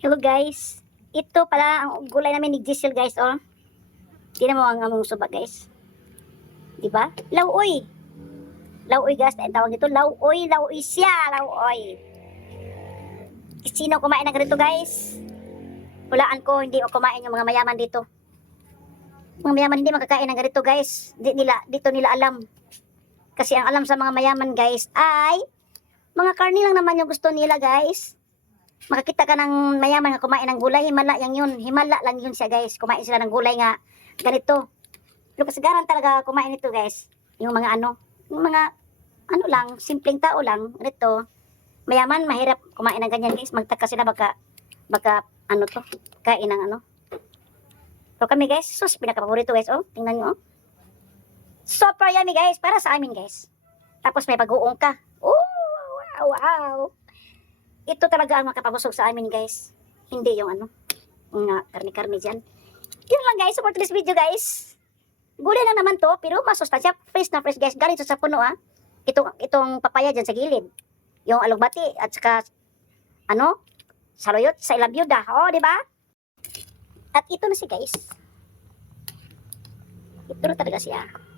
Hello guys. Ito pala ang gulay namin ni Giselle guys, oh. Tingnan mo ang among suba guys. Di ba? Lauoy. Lauoy guys, ang tawag nito. Lauoy, lauoy siya, lauoy. Sino kumain ng ganito guys? Hulaan ko, hindi ako kumain yung mga mayaman dito. Mga mayaman hindi makakain ng ganito guys. Di nila, dito nila alam. Kasi ang alam sa mga mayaman guys ay mga karni lang naman yung gusto nila guys makakita ka ng mayaman nga kumain ng gulay, himala yang yun. Himala lang yun siya guys. Kumain sila ng gulay nga ganito. Pero kasagaran talaga kumain ito guys. Yung mga ano, yung mga ano lang, simpleng tao lang, ganito. Mayaman, mahirap kumain ng ganyan guys. Magtaka sila baka, baka ano to, kain ng ano. Pero kami guys, sus, pinaka-paborito guys, oh. Tingnan nyo, oh. Super yummy guys, para sa amin guys. Tapos may pag-uong ka. Oh, wow, wow ito talaga ang makapabusog sa amin guys. Hindi yung ano, mga karni-karni dyan. Yun lang guys, support this video guys. Gulay lang naman to, pero masustansya. Fresh na fresh guys. Galing sa puno ah. Itong, itong papaya dyan sa gilid. Yung alugbati at saka, ano, saluyot sa ilang byuda. Oh, di ba? At ito na si guys. Ito na talaga siya.